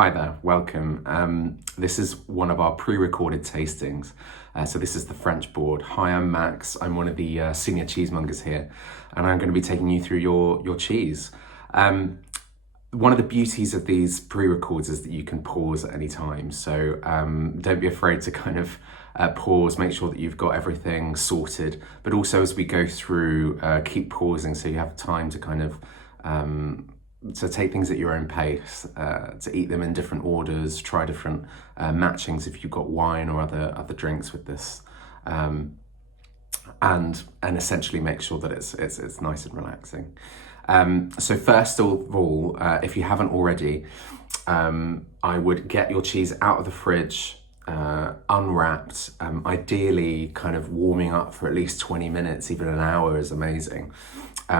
Hi there, welcome. This is one of our pre-recorded tastings. So this is the French board. Hi, I'm Max. I'm one of the senior cheesemongers here, and I'm going to be taking you through your cheese. One of the beauties of these pre-records is that you can pause at any time. So don't be afraid to kind of pause, make sure that you've got everything sorted. But also as we go through, keep pausing so you have time to kind of to take things at your own pace, to eat them in different orders, try different matchings if you've got wine or other drinks with this, and essentially make sure that it's nice and relaxing. So first of all, if you haven't already, I would get your cheese out of the fridge, unwrapped, ideally kind of warming up for at least 20 minutes, even an hour is amazing,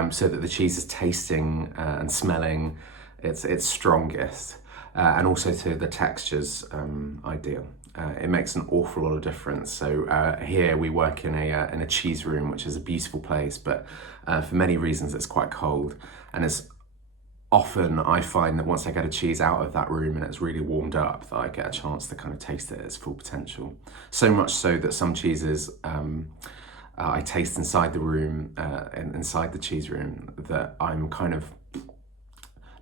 so that the cheese is tasting and smelling its strongest, and also to the texture's ideal. It makes an awful lot of difference. So here we work in a cheese room, which is a beautiful place, but for many reasons it's quite cold. And it's often I find that once I get a cheese out of that room and it's really warmed up, that I get a chance to kind of taste it at its full potential. So much so that some cheeses I taste inside the room, inside the cheese room, that I'm kind of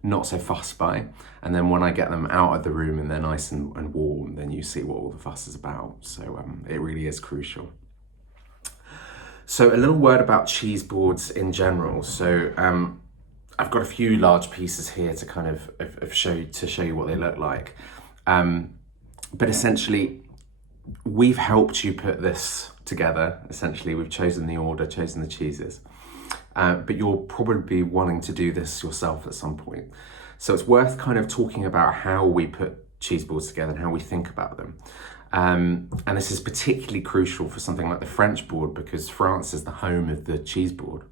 not so fussed by. And then when I get them out of the room and they're nice and warm, then you see what all the fuss is about. So it really is crucial. So a little word about cheese boards in general. So I've got a few large pieces here to kind of show you what they look like. But essentially, we've helped you put this together. Essentially, we've chosen the order, chosen the cheeses. But you'll probably be wanting to do this yourself at some point. So it's worth kind of talking about how we put cheese boards together and how we think about them. And this is particularly crucial for something like the French board, because France is the home of the cheese board.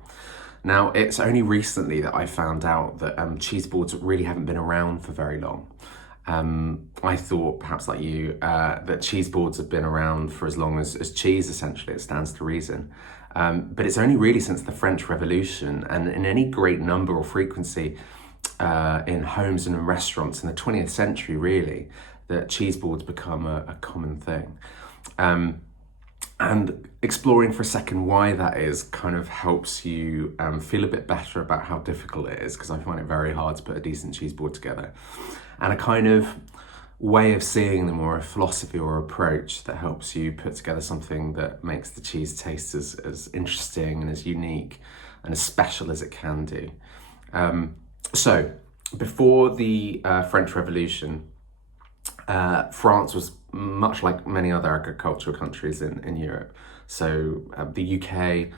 Now, it's only recently that I found out that cheese boards really haven't been around for very long. I thought, perhaps like you, that cheese boards have been around for as long as cheese, essentially. It stands to reason. But it's only really since the French Revolution, and in any great number or frequency in homes and in restaurants in the 20th century, really, that cheese boards become a common thing. And exploring for a second why that is kind of helps you feel a bit better about how difficult it is, because I find it very hard to put a decent cheese board together. And a kind of way of seeing them, or a philosophy or approach that helps you put together something that makes the cheese taste as interesting and as unique and as special as it can do. So before the French Revolution, France was much like many other agricultural countries in Europe. So the UK,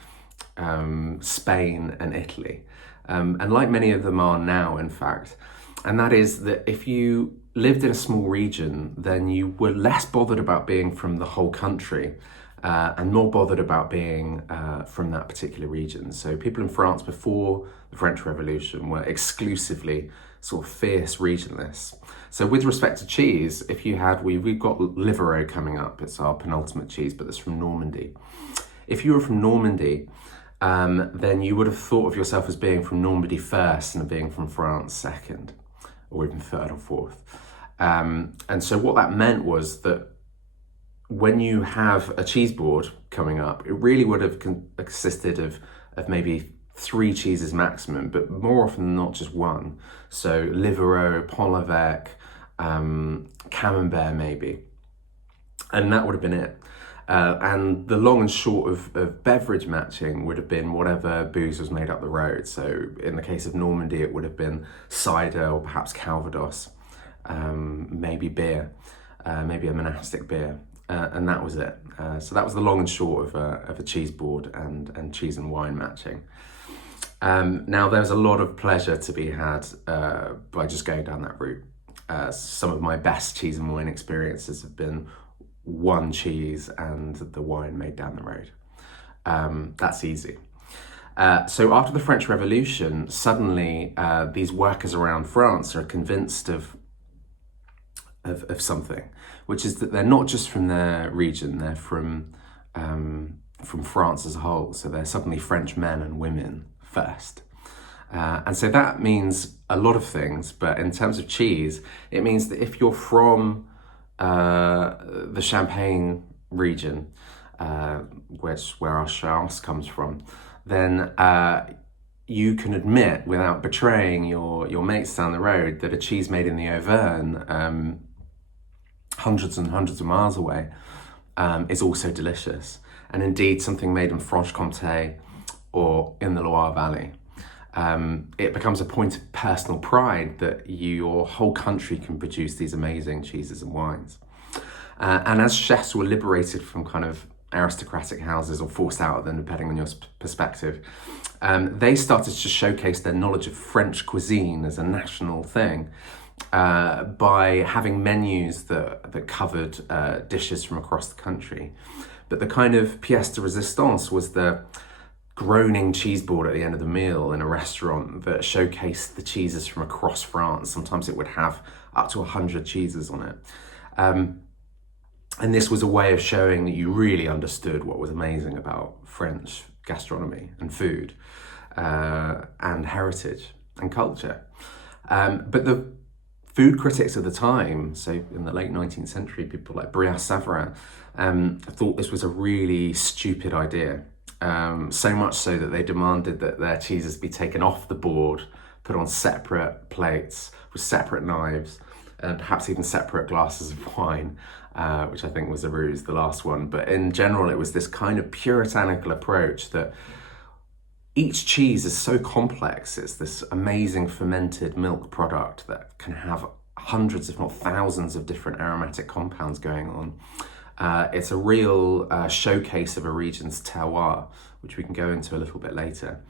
Spain and Italy, and like many of them are now, in fact. And that is that if you lived in a small region, then you were less bothered about being from the whole country, and more bothered about being from that particular region. So people in France before the French Revolution were exclusively sort of fierce regionalists. So with respect to cheese, if you had, we've got Livarot coming up, it's our penultimate cheese, but it's from Normandy. If you were from Normandy, then you would have thought of yourself as being from Normandy first and being from France second, or even third or fourth. And so what that meant was that when you have a cheese board coming up, it really would have consisted of maybe 3 cheeses maximum, but more often than not just one. So Livarot, Pont-l'Evêque, Camembert maybe. And that would have been it. And the long and short of beverage matching would have been whatever booze was made up the road. So in the case of Normandy, it would have been cider or perhaps Calvados, maybe beer, maybe a monastic beer. And that was it. So that was the long and short of a cheese board and cheese and wine matching. Now, there's a lot of pleasure to be had by just going down that route. Some of my best cheese and wine experiences have been one cheese and the wine made down the road. That's easy. So after the French Revolution, suddenly these workers around France are convinced of something, which is that they're not just from their region, they're from France as a whole. So they're suddenly French men and women first. And so that means a lot of things, but in terms of cheese, it means that if you're from the Champagne region, where our Charles comes from, then you can admit without betraying your mates down the road that a cheese made in the Auvergne, hundreds and hundreds of miles away, is also delicious. And indeed, something made in Franche-Comté or in the Loire Valley, it becomes a point of personal pride that your whole country can produce these amazing cheeses and wines. And as chefs were liberated from kind of aristocratic houses, or forced out of them, depending on your perspective, they started to showcase their knowledge of French cuisine as a national thing by having menus that covered dishes from across the country. But the kind of pièce de résistance was the groaning cheese board at the end of the meal in a restaurant that showcased the cheeses from across France. Sometimes it would have up to 100 cheeses on it. And this was a way of showing that you really understood what was amazing about French gastronomy and food and heritage and culture. But the food critics of the time, so in the late 19th century, people like Brillat-Savarin, thought this was a really stupid idea. So much so that they demanded that their cheeses be taken off the board, put on separate plates with separate knives, and perhaps even separate glasses of wine, which I think was a ruse, the last one. But in general, it was this kind of puritanical approach that each cheese is so complex. It's this amazing fermented milk product that can have hundreds, if not thousands, of different aromatic compounds going on. It's a real showcase of a region's terroir, which we can go into a little bit later.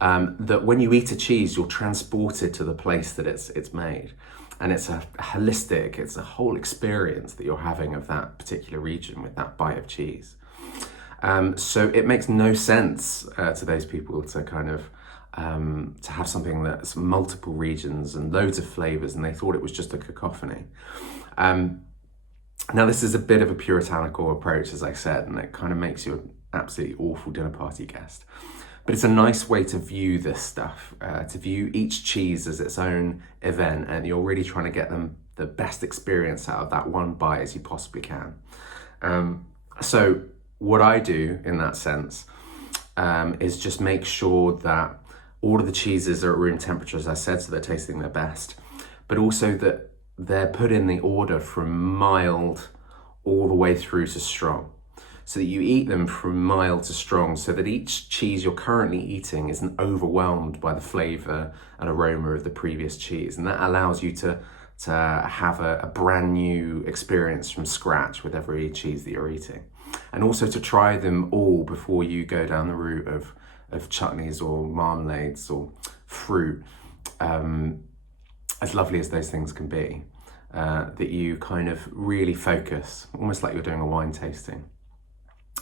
That when you eat a cheese, you're transported to the place that it's made. And it's a holistic, it's a whole experience that you're having of that particular region with that bite of cheese. So it makes no sense to those people to kind of to have something that's multiple regions and loads of flavors, and they thought it was just a cacophony. Now, this is a bit of a puritanical approach, as I said, and it kind of makes you an absolutely awful dinner party guest. But it's a nice way to view this stuff, to view each cheese as its own event, and you're really trying to get them the best experience out of that one bite as you possibly can. So what I do in that sense is just make sure that all of the cheeses are at room temperature, as I said, so they're tasting their best, but also that they're put in the order from mild all the way through to strong, so that you eat them from mild to strong, so that each cheese you're currently eating isn't overwhelmed by the flavour and aroma of the previous cheese. And that allows you to have a brand new experience from scratch with every cheese that you're eating. And also to try them all before you go down the route of chutneys or marmalades or fruit, as lovely as those things can be, that you kind of really focus, almost like you're doing a wine tasting.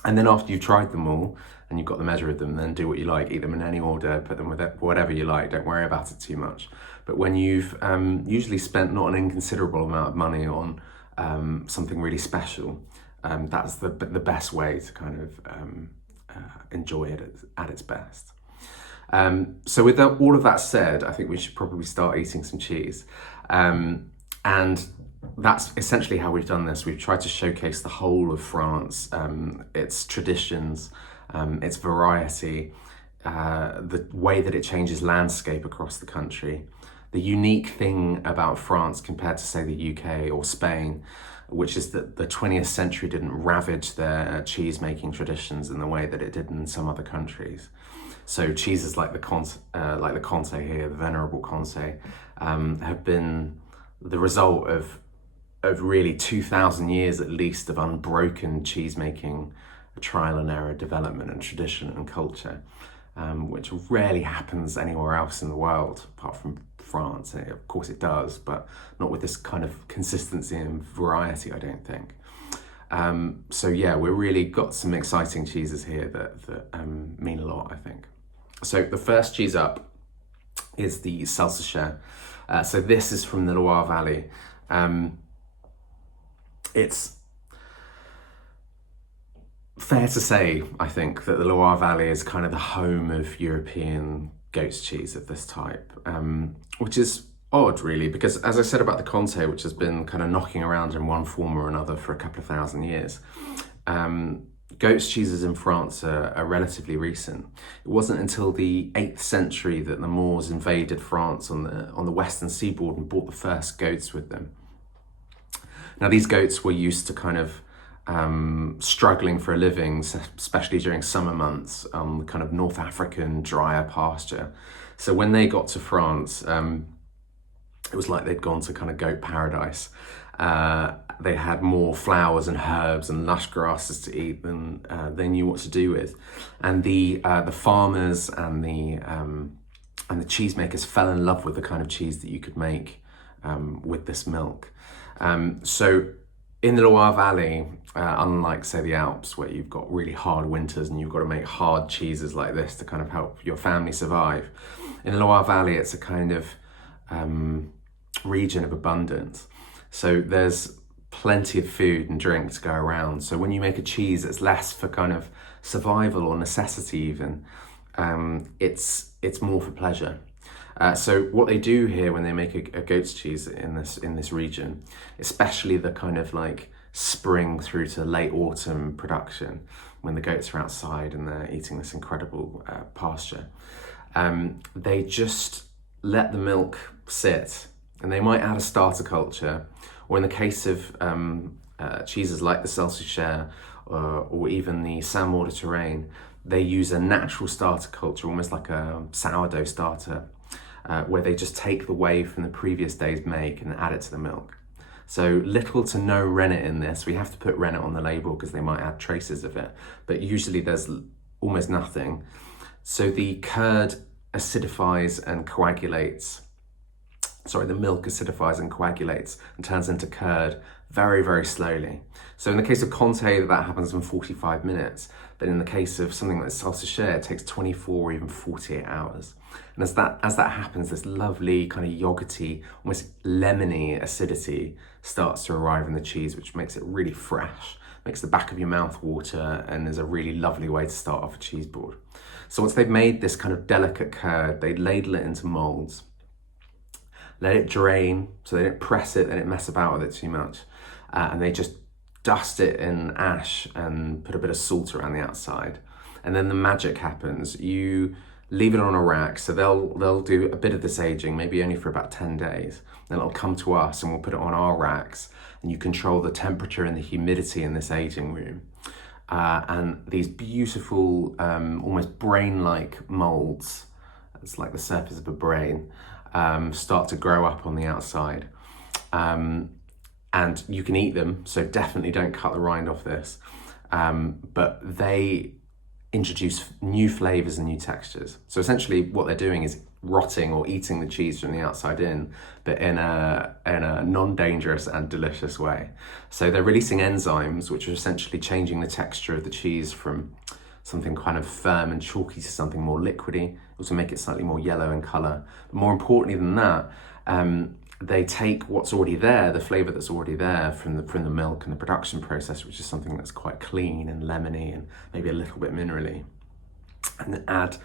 And then after you've tried them all and you've got the measure of them, then do what you like, eat them in any order, put them with whatever you like, don't worry about it too much. But when you've usually spent not an inconsiderable amount of money on something really special, that's the best way to kind of enjoy it at its best. So with all of that said, I think we should probably start eating some cheese. And that's essentially how we've done this. We've tried to showcase the whole of France, its traditions, its variety, the way that it changes landscape across the country. The unique thing about France compared to, say, the UK or Spain, which is that the 20th century didn't ravage their cheese-making traditions in the way that it did in some other countries. So cheeses like the Comté here, the Venerable Comté, have been the result of really 2,000 years at least of unbroken cheese-making, trial and error development and tradition and culture, which rarely happens anywhere else in the world apart from France. And of course it does, but not with this kind of consistency and variety, I don't think. So yeah, we've really got some exciting cheeses here that mean a lot, I think. So the first cheese up is the Salsichet. So this is from the Loire Valley. It's fair to say, I think, that the Loire Valley is kind of the home of European goat's cheese of this type, which is odd really, because as I said about the Comté, which has been kind of knocking around in one form or another for a couple of thousand years, goat's cheeses in France are relatively recent. It wasn't until the 8th century that the Moors invaded France on the western seaboard and brought the first goats with them. Now these goats were used to kind of struggling for a living, especially during summer months, kind of North African drier pasture. So when they got to France, it was like they'd gone to kind of goat paradise. They had more flowers and herbs and lush grasses to eat than they knew what to do with, and the farmers and the cheesemakers fell in love with the kind of cheese that you could make with this milk. So in the Loire Valley, unlike say the Alps, where you've got really hard winters and you've got to make hard cheeses like this to kind of help your family survive, in the Loire Valley it's a kind of region of abundance. So there's plenty of food and drink to go around. So when you make a cheese, it's less for kind of survival or necessity even. It's more for pleasure. So what they do here when they make a goat's cheese in this region, especially the kind of like spring through to late autumn production, when the goats are outside and they're eating this incredible pasture, they just let the milk sit, and they might add a starter culture, or in the case of cheeses like the Salsichère or even the Saint-Maur de Touraine, they use a natural starter culture, almost like a sourdough starter, where they just take the whey from the previous day's make and add it to the milk. So little to no rennet in this. We have to put rennet on the label because they might add traces of it, but usually there's almost nothing. So the curd acidifies and coagulates. The milk acidifies and coagulates and turns into curd very, very slowly. So in the case of Comté, that happens in 45 minutes. But in the case of something like Salsichère, it takes 24 or even 48 hours. And as that happens, this lovely kind of yogurty, almost lemony acidity starts to arrive in the cheese, which makes it really fresh, makes the back of your mouth water, and is a really lovely way to start off a cheese board. So once they've made this kind of delicate curd, they ladle it into molds, let it drain, so they don't press it, they don't mess about with it too much, and they just dust it in ash and put a bit of salt around the outside. And then the magic happens. You leave it on a rack, so they'll do a bit of this aging, maybe only for about 10 days. Then it'll come to us and we'll put it on our racks, and you control the temperature and the humidity in this aging room. And these beautiful, almost brain-like molds, it's like the surface of a brain, start to grow up on the outside. And you can eat them, so definitely don't cut the rind off this. But they introduce new flavors and new textures. So essentially what they're doing is rotting or eating the cheese from the outside in, but in a non-dangerous and delicious way. So they're releasing enzymes, which are essentially changing the texture of the cheese from something kind of firm and chalky to something more liquidy, also make it slightly more yellow in color. But more importantly than that, they take what's already there, the flavor that's already there from the milk and the production process, which is something that's quite clean and lemony and maybe a little bit minerally, and then add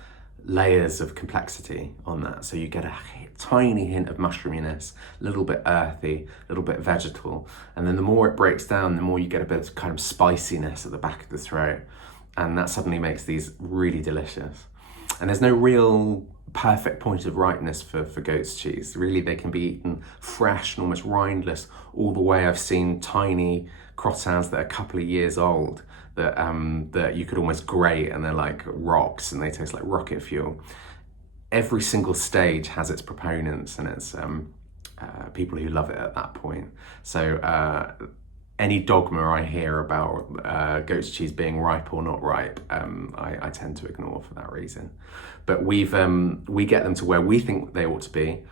layers of complexity on that. So you get a tiny hint of mushroominess, a little bit earthy, a little bit vegetal. And then the more it breaks down, the more you get a bit of kind of spiciness at the back of the throat. And that suddenly makes these really delicious. And there's no real perfect point of ripeness for goat's cheese. Really, they can be eaten fresh and almost rindless all the way. I've seen tiny croissants that are a couple of years old that you could almost grate, and they're like rocks and they taste like rocket fuel. Every single stage has its proponents and its people who love it at that point. So any dogma I hear about goat's cheese being ripe or not ripe, I tend to ignore for that reason. But we get them to where we think they ought to be,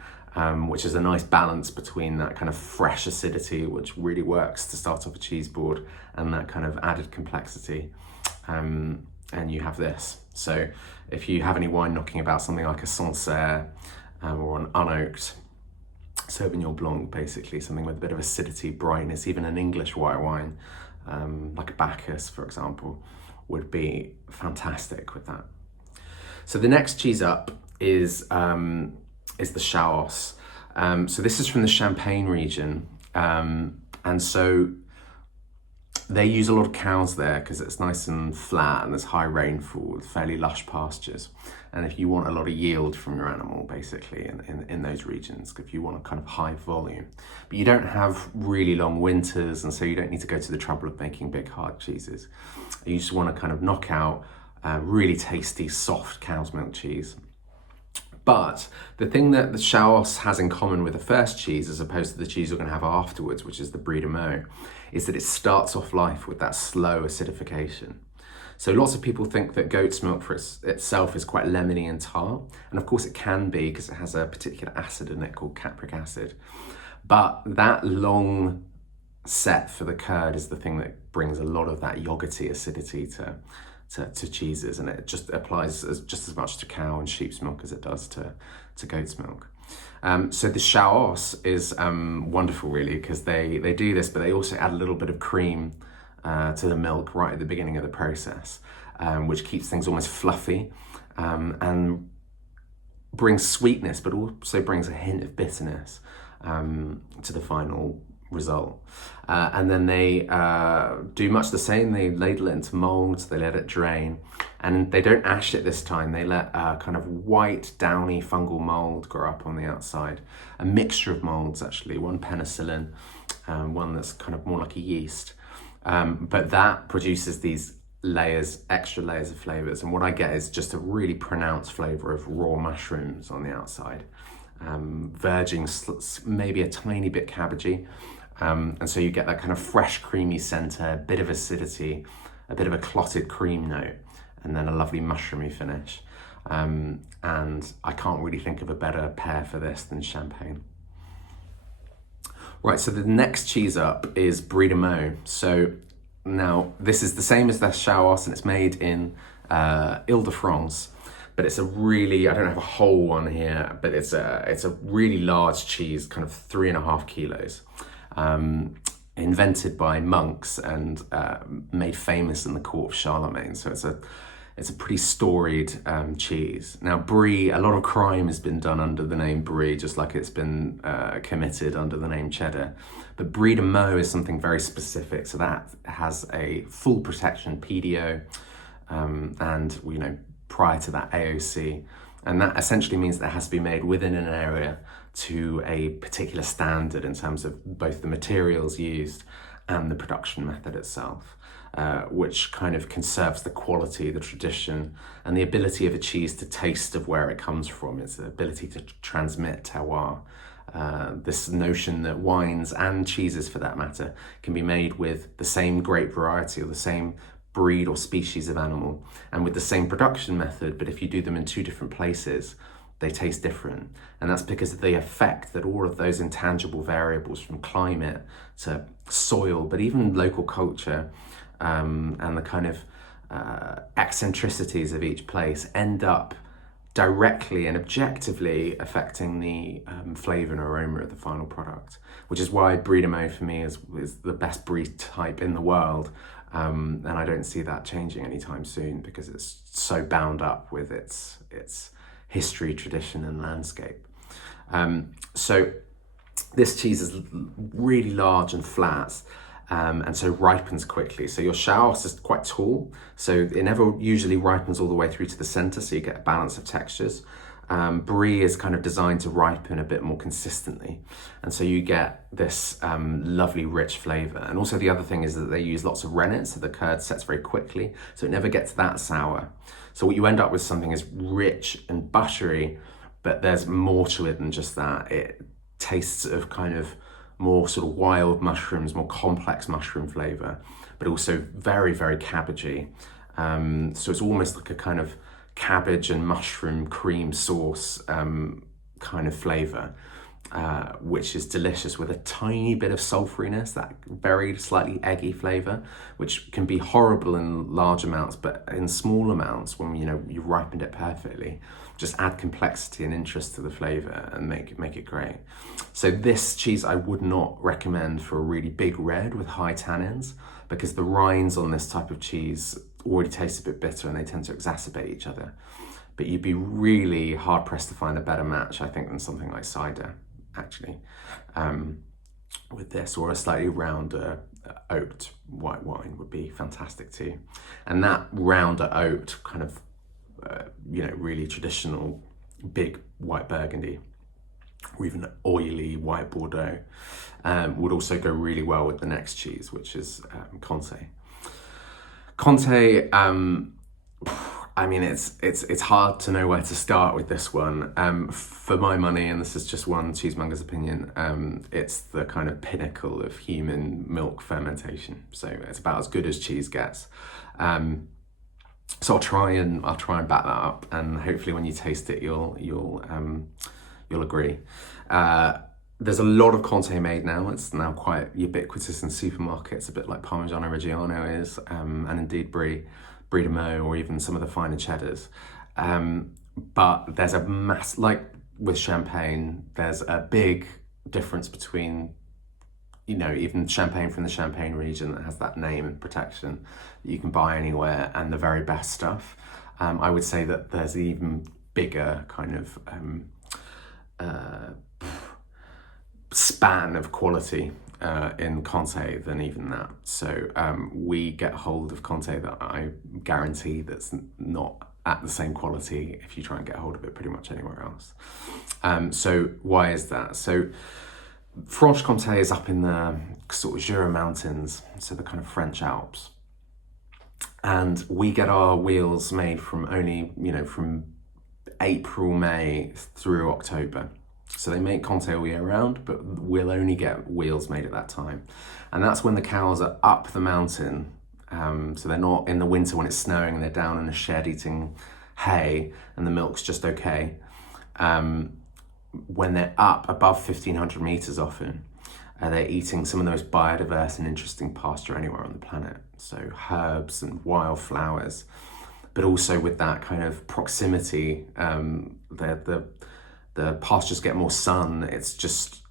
which is a nice balance between that kind of fresh acidity, which really works to start off a cheese board, and that kind of added complexity. And you have this. So if you have any wine knocking about, something like a Sancerre or an unoaked Sauvignon Blanc, basically something with a bit of acidity, brightness, even an English white wine, like a Bacchus, for example, would be fantastic with that. So the next cheese up is the Chaos. So this is from the Champagne region, and so they use a lot of cows there because it's nice and flat and there's high rainfall with fairly lush pastures. And if you want a lot of yield from your animal, basically, in those regions, if you want a kind of high volume, but you don't have really long winters, and so you don't need to go to the trouble of making big, hard cheeses. You just want to kind of knock out really tasty, soft cow's milk cheese. But the thing that the Chaos has in common with the first cheese, as opposed to the cheese you're going to have afterwards, which is the Brie de Meaux, is that it starts off life with that slow acidification. So lots of people think that goat's milk for itself is quite lemony and tart. And of course it can be, because it has a particular acid in it called capric acid. But that long set for the curd is the thing that brings a lot of that yogurty acidity to cheeses, and it just applies just as much to cow and sheep's milk as it does to goat's milk. So the Chaos is wonderful, really, because they do this, but they also add a little bit of cream to the milk right at the beginning of the process, which keeps things almost fluffy and brings sweetness, but also brings a hint of bitterness to the final result. And then they do much the same. They ladle it into molds, they let it drain, and they don't ash it this time. They let a kind of white, downy fungal mold grow up on the outside. A mixture of molds, actually, one penicillin, one that's kind of more like a yeast. But that produces these extra layers of flavors. And what I get is just a really pronounced flavor of raw mushrooms on the outside. Verging, maybe a tiny bit cabbagey. And so you get that kind of fresh, creamy center, a bit of acidity, a bit of a clotted cream note, and then a lovely mushroomy finish. And I can't really think of a better pair for this than Champagne. Right, so the next cheese up is Brie de Meaux. So now this is the same as the Chaos, and it's made in Ile-de-France. But it's a really, I don't have a whole one here, but it's a really large cheese, kind of 3.5 kilos, invented by monks and made famous in the court of Charlemagne. So it's a pretty storied cheese. Now Brie, a lot of crime has been done under the name Brie, just like it's been committed under the name cheddar. But Brie de Meaux is something very specific. So that has a full protection PDO, and prior to that AOC, and that essentially means that it has to be made within an area to a particular standard in terms of both the materials used and the production method itself, which kind of conserves the quality, the tradition, and the ability of a cheese to taste of where it comes from, its ability to transmit terroir. This notion that wines and cheeses, for that matter, can be made with the same grape variety or the same breed or species of animal and with the same production method, but if you do them in two different places, they taste different. And that's because of the effect that all of those intangible variables, from climate to soil, but even local culture, and the kind of eccentricities of each place, end up directly and objectively affecting the flavour and aroma of the final product, which is why Brie de Meaux for me is the best brie type in the world. And I don't see that changing anytime soon, because it's so bound up with its history, tradition, and landscape. So this cheese is really large and flat, and so ripens quickly. So your Chaos is quite tall, so it never usually ripens all the way through to the center, so you get a balance of textures. Brie is kind of designed to ripen a bit more consistently, and so you get this lovely rich flavor. And also the other thing is that they use lots of rennet, so the curd sets very quickly, so it never gets that sour. So what you end up with something is rich and buttery, but there's more to it than just that. It tastes of kind of more sort of wild mushrooms, more complex mushroom flavor, but also very, very cabbagey. So it's almost like a kind of cabbage and mushroom cream sauce kind of flavor, which is delicious, with a tiny bit of sulfuriness, that very slightly eggy flavor, which can be horrible in large amounts, but in small amounts, when you've ripened it perfectly, just add complexity and interest to the flavor and make it great. So this cheese I would not recommend for a really big red with high tannins, because the rinds on this type of cheese already taste a bit bitter and they tend to exacerbate each other. but you'd be really hard pressed to find a better match, I think, than something like cider, actually, with this, or a slightly rounder oaked white wine would be fantastic too. And that rounder oaked kind of, really traditional big white Burgundy, or even oily white Bordeaux, would also go really well with the next cheese, which is Comté. Comté, I mean, it's hard to know where to start with this one. For my money, and this is just one cheesemonger's opinion, it's the kind of pinnacle of human milk fermentation. So it's about as good as cheese gets. So I'll try and back that up, and hopefully when you taste it, you'll agree. There's a lot of Comté made now. It's now quite ubiquitous in supermarkets, a bit like Parmigiano Reggiano is, and indeed Brie de Meaux, or even some of the finer cheddars. But there's a like with Champagne, there's a big difference between, even Champagne from the Champagne region that has that name and protection that you can buy anywhere, and the very best stuff. I would say that there's even bigger kind of span of quality in Comté than even that. So we get hold of Comté that I guarantee that's not at the same quality if you try and get hold of it pretty much anywhere else. So why is that? So Franche-Comté is up in the sort of Jura Mountains, so the kind of French Alps. And we get our wheels made from from April, May through October. So they make Comté all year round, but we'll only get wheels made at that time. And that's when the cows are up the mountain. So they're not in the winter when it's snowing and they're down in a shed eating hay and the milk's just okay. When they're up above 1,500 meters often, they're eating some of the most biodiverse and interesting pasture anywhere on the planet. So herbs and wildflowers, but also with that kind of proximity, the pastures get more sun. It's just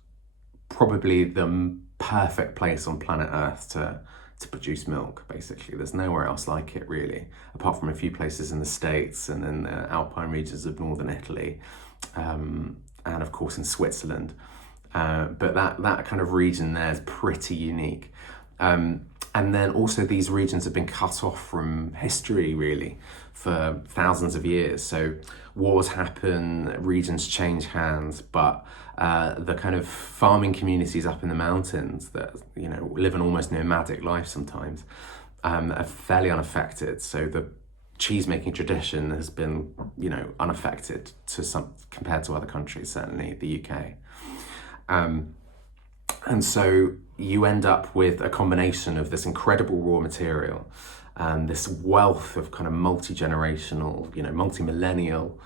probably the perfect place on planet Earth to produce milk, basically. There's nowhere else like it, really, apart from a few places in the States and in the alpine regions of northern Italy, and of course in Switzerland. But that kind of region there is pretty unique. And then also these regions have been cut off from history, really, for thousands of years. So wars happen, regions change hands, but the kind of farming communities up in the mountains that, live an almost nomadic life sometimes, are fairly unaffected. So the cheese-making tradition has been, unaffected compared to other countries, certainly the UK. And so you end up with a combination of this incredible raw material and this wealth of kind of multi-generational, multi-millennial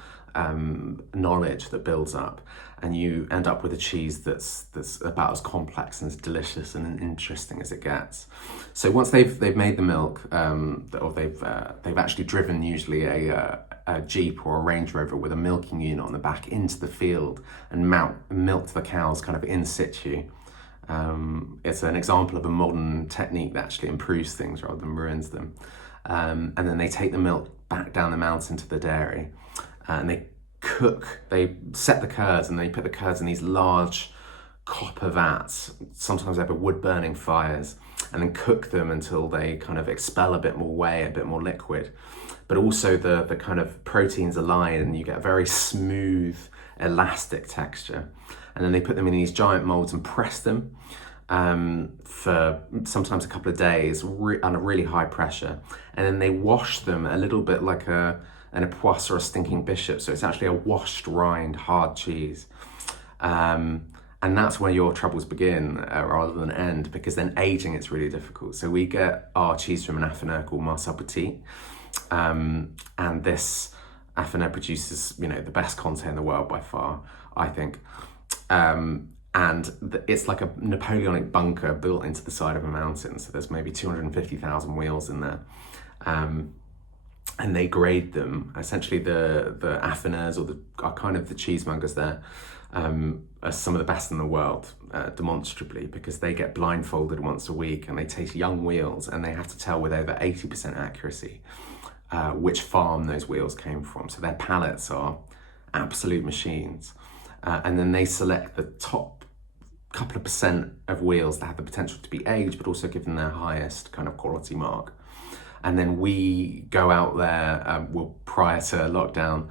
knowledge that builds up, and you end up with a cheese that's about as complex and as delicious and interesting as it gets. So once they've made the milk, or they've actually driven usually a Jeep or a Range Rover with a milking unit on the back into the field and milked the cows kind of in situ. It's an example of a modern technique that actually improves things rather than ruins them. And then they take the milk back down the mountain to the dairy, and they set the curds, and they put the curds in these large copper vats, sometimes over wood-burning fires, and then cook them until they kind of expel a bit more whey, a bit more liquid. But also the kind of proteins align, and you get a very smooth, elastic texture. And then they put them in these giant molds and press them for sometimes a couple of days under really high pressure. And then they wash them a little bit like an époisse or a stinking bishop. So it's actually a washed rind, hard cheese. And that's where your troubles begin rather than end, because then aging, it's really difficult. So we get our cheese from an affineur called Marcel Petit. And this affineur produces, the best Comté in the world by far, I think. It's like a Napoleonic bunker built into the side of a mountain. So there's maybe 250,000 wheels in there. And they grade them. Essentially the affineurs are kind of the cheesemongers there, are some of the best in the world, demonstrably, because they get blindfolded once a week and they taste young wheels and they have to tell with over 80% accuracy which farm those wheels came from. So their palates are absolute machines. And then they select the top couple of percent of wheels that have the potential to be aged, but also given their highest kind of quality mark. And then we go out there, prior to lockdown,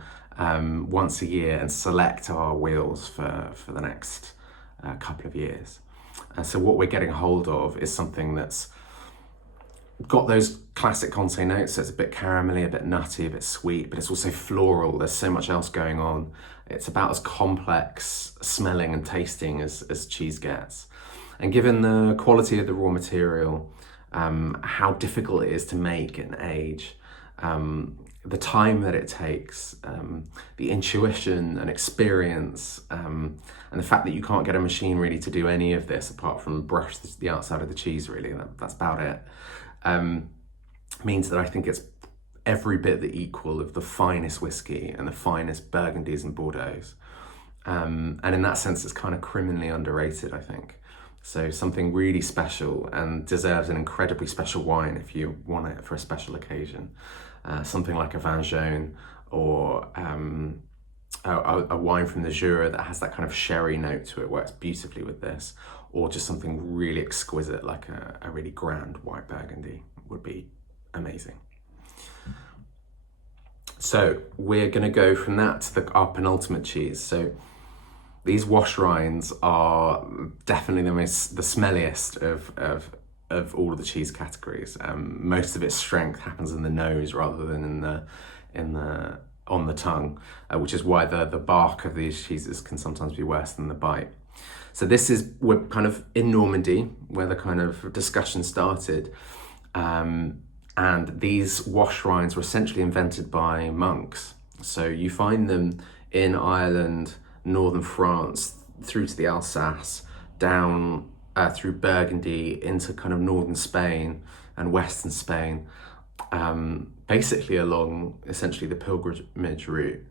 once a year and select our wheels for the next couple of years. So what we're getting hold of is something that's got those classic Conte notes, so it's a bit caramelly, a bit nutty, a bit sweet, but it's also floral. There's so much else going on. It's about as complex smelling and tasting as cheese gets. And given the quality of the raw material, how difficult it is to make and age, the time that it takes, the intuition and experience, and the fact that you can't get a machine really to do any of this apart from brush the outside of the cheese, really, that's about it, means that I think it's every bit the equal of the finest whiskey and the finest Burgundies and Bordeauxs. And in that sense, it's kind of criminally underrated, I think. So something really special and deserves an incredibly special wine if you want it for a special occasion. Something like a Vin Jaune, or a wine from the Jura that has that kind of sherry note to it, works beautifully with this, or just something really exquisite like a really grand white Burgundy would be amazing. So we're going to go from that to our penultimate cheese. So these wash rinds are definitely the smelliest of all of the cheese categories. Most of its strength happens in the nose rather than on the tongue, which is why the bark of these cheeses can sometimes be worse than the bite. So we're kind of in Normandy, where the kind of discussion started. And these wash rinds were essentially invented by monks. So you find them in Ireland, northern France, through to the Alsace, down through Burgundy into kind of northern Spain and western Spain, basically along essentially the pilgrimage route,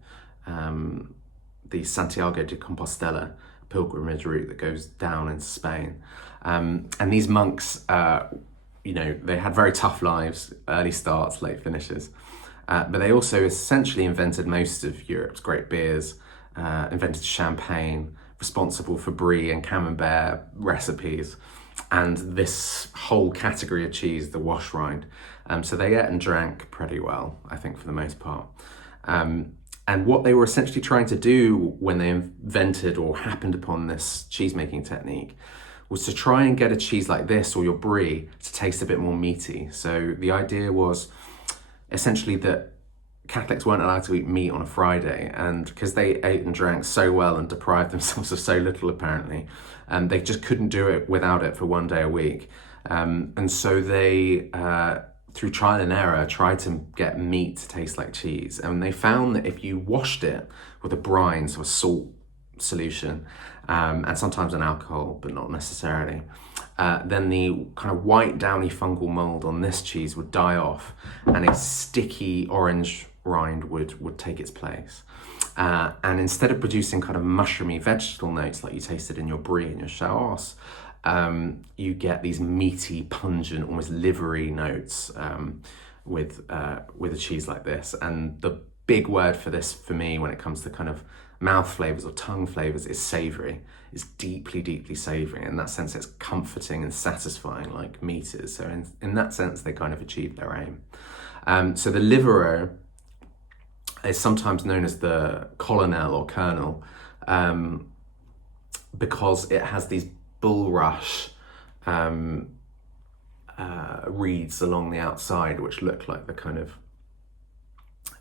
the Santiago de Compostela pilgrimage route that goes down into Spain. And these monks, they had very tough lives, early starts, late finishes, but they also essentially invented most of Europe's great beers, invented champagne, responsible for brie and camembert recipes, and this whole category of cheese, the wash rind. So they ate and drank pretty well, I think, for the most part. And what they were essentially trying to do when they invented or happened upon this cheese-making technique was to try and get a cheese like this, or your brie, to taste a bit more meaty. So the idea was essentially that Catholics weren't allowed to eat meat on a Friday, and because they ate and drank so well and deprived themselves of so little, apparently, they just couldn't do it without it for one day a week. And so they, through trial and error, tried to get meat to taste like cheese. And they found that if you washed it with a brine, so a salt solution, and sometimes an alcohol, but not necessarily, then the kind of white downy fungal mold on this cheese would die off, and a sticky orange rind would take its place. And instead of producing kind of mushroomy vegetable notes like you tasted in your brie and your chaos, you get these meaty, pungent, almost livery notes with a cheese like this. And the big word for this for me when it comes to kind of mouth flavors or tongue flavors is savory. It's deeply, deeply savory. In that sense, it's comforting and satisfying like meat is. So in that sense, they kind of achieved their aim. So the Livero is sometimes known as the colonel or colonel, because it has these bulrush reeds along the outside, which look like the kind of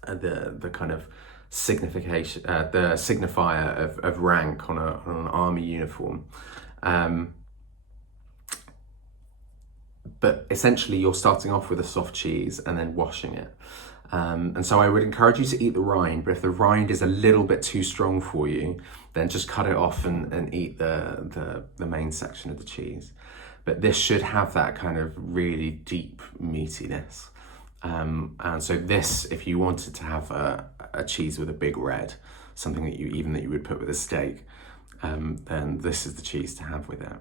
the kind of signification, the signifier of rank on an army uniform. But essentially, you're starting off with a soft cheese and then washing it. And so I would encourage you to eat the rind, but if the rind is a little bit too strong for you, then just cut it off and eat the main section of the cheese. But this should have that kind of really deep meatiness. And so this, if you wanted to have a cheese with a big red, something that you would put with a steak, then this is the cheese to have with it.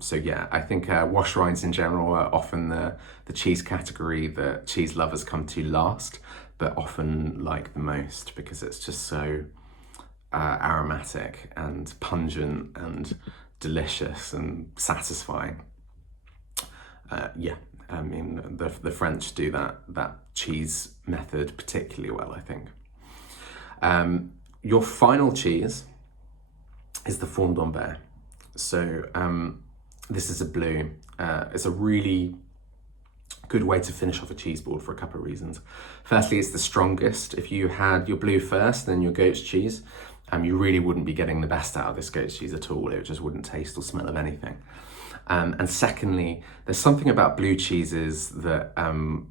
So yeah, I think wash rinds in general are often the cheese category that cheese lovers come to last, but often like the most because it's just so aromatic and pungent and delicious and satisfying. Yeah, I mean the French do that cheese method particularly well, I think. Your final cheese is the Fourme d'Ambert. So this is a blue. It's a really good way to finish off a cheese board for a couple of reasons. Firstly, it's the strongest. If you had your blue first, then your goat's cheese, you really wouldn't be getting the best out of this goat's cheese at all. It just wouldn't taste or smell of anything. And secondly, there's something about blue cheeses that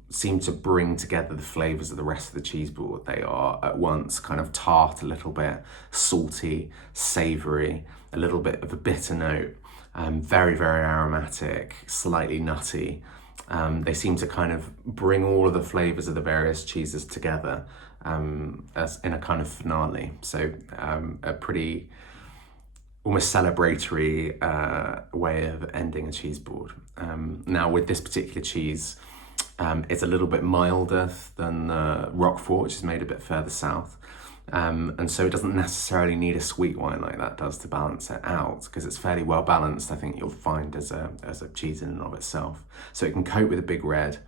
seem to bring together the flavours of the rest of the cheese board. They are at once kind of tart a little bit, salty, savoury, a little bit of a bitter note, very, very aromatic, slightly nutty. They seem to kind of bring all of the flavours of the various cheeses together as in a kind of finale. So a pretty almost celebratory way of ending a cheese board. Now with this particular cheese, it's a little bit milder than Roquefort, which is made a bit further south. And so it doesn't necessarily need a sweet wine like that does to balance it out, because it's fairly well balanced, I think you'll find, as a cheese in and of itself. So it can cope with a big red,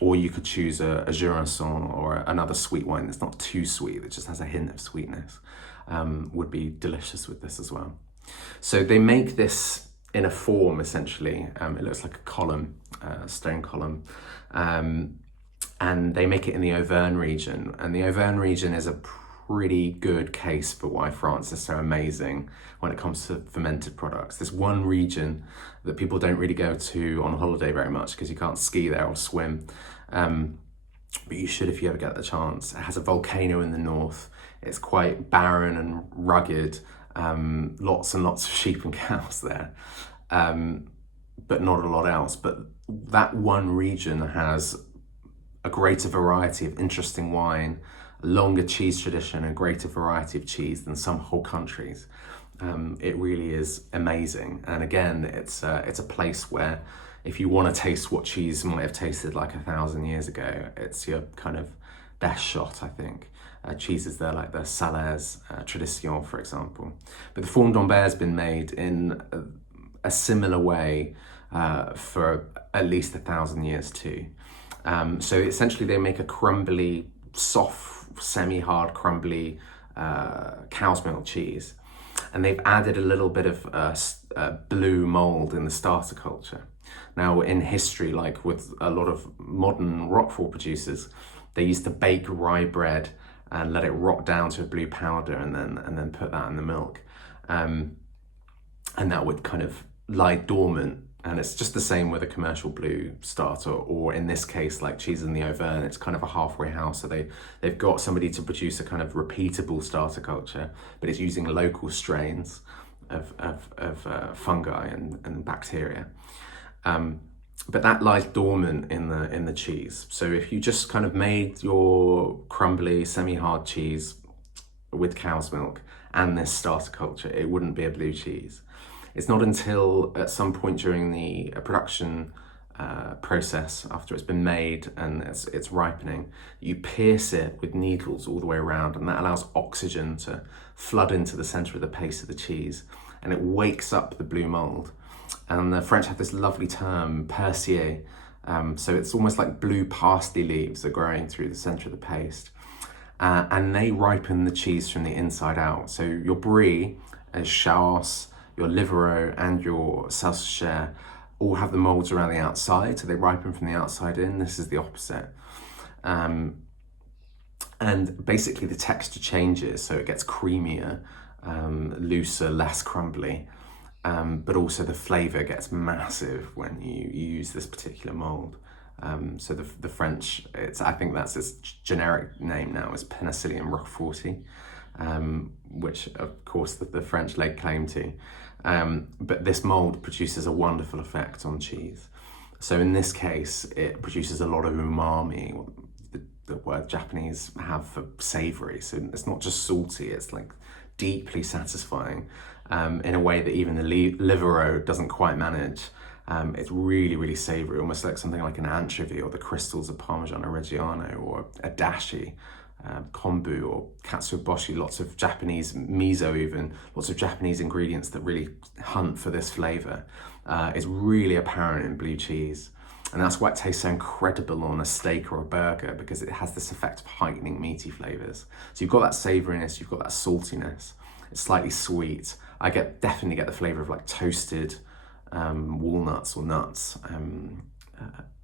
or you could choose a Jurançon or another sweet wine that's not too sweet, that just has a hint of sweetness. Would be delicious with this as well. So they make this in a form, essentially. It looks like a column, a stone column. And they make it in the Auvergne region. And the Auvergne region is a pretty good case for why France is so amazing when it comes to fermented products. This one region that people don't really go to on holiday very much because you can't ski there or swim. But you should if you ever get the chance. It has a volcano in the north. It's quite barren and rugged. Lots and lots of sheep and cows there. But not a lot else. But that one region has a greater variety of interesting wine, a longer cheese tradition, and greater variety of cheese than some whole countries. It really is amazing. And again, it's a place where if you want to taste what cheese might have tasted like 1,000 years ago, it's your kind of best shot, I think. Cheeses there like the Salaise Tradition, for example. But the Fourme d'Ambert has been made in a similar way for at least 1,000 years too. So essentially they make a crumbly, soft, semi-hard, crumbly cow's milk cheese. And they've added a little bit of blue mold in the starter culture. Now in history, like with a lot of modern Roquefort producers, they used to bake rye bread and let it rot down to a blue powder and then put that in the milk. And that would kind of lie dormant. And it's just the same with a commercial blue starter, or in this case, like cheese in the Auvergne, it's kind of a halfway house. So they've got somebody to produce a kind of repeatable starter culture, but it's using local strains of fungi and bacteria. But that lies dormant in the cheese. So if you just kind of made your crumbly, semi-hard cheese with cow's milk and this starter culture, it wouldn't be a blue cheese. It's not until at some point during the production process, after it's been made and it's ripening, you pierce it with needles all the way around, and that allows oxygen to flood into the center of the paste of the cheese, and it wakes up the blue mold. And the French have this lovely term, persier. So it's almost like blue parsley leaves are growing through the center of the paste. And they ripen the cheese from the inside out. So your brie, as Chaos, your Livarot and your Salsichère all have the molds around the outside, so they ripen from the outside in. This is the opposite. And basically the texture changes, so it gets creamier, looser, less crumbly, but also the flavour gets massive when you use this particular mold. So the French, I think that's its generic name now, is Penicillium roqueforti, which of course the French laid claim to. But this mold produces a wonderful effect on cheese. So in this case, it produces a lot of umami, the word Japanese have for savoury. So it's not just salty, it's like deeply satisfying in a way that even the Livero doesn't quite manage. It's really, really savoury, almost like something like an anchovy or the crystals of Parmigiano Reggiano or a dashi, kombu or katsuobushi, lots of Japanese miso even, lots of Japanese ingredients that really hunt for this flavour. Is really apparent in blue cheese. And that's why it tastes so incredible on a steak or a burger, because it has this effect of heightening meaty flavours. So you've got that savouriness, you've got that saltiness, it's slightly sweet. I definitely get the flavour of like toasted walnuts or nuts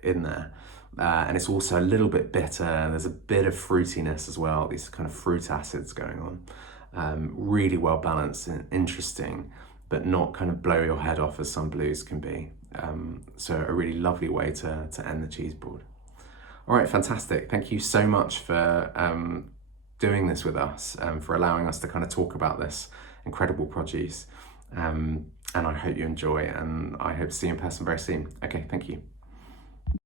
in there. And it's also a little bit bitter. There's a bit of fruitiness as well, these kind of fruit acids going on. Really well balanced and interesting, but not kind of blow your head off as some blues can be. So a really lovely way to end the cheese board. All right, fantastic. Thank you so much for doing this with us, for allowing us to kind of talk about this incredible produce. And I hope you enjoy, and I hope to see you in person very soon. Okay, thank you.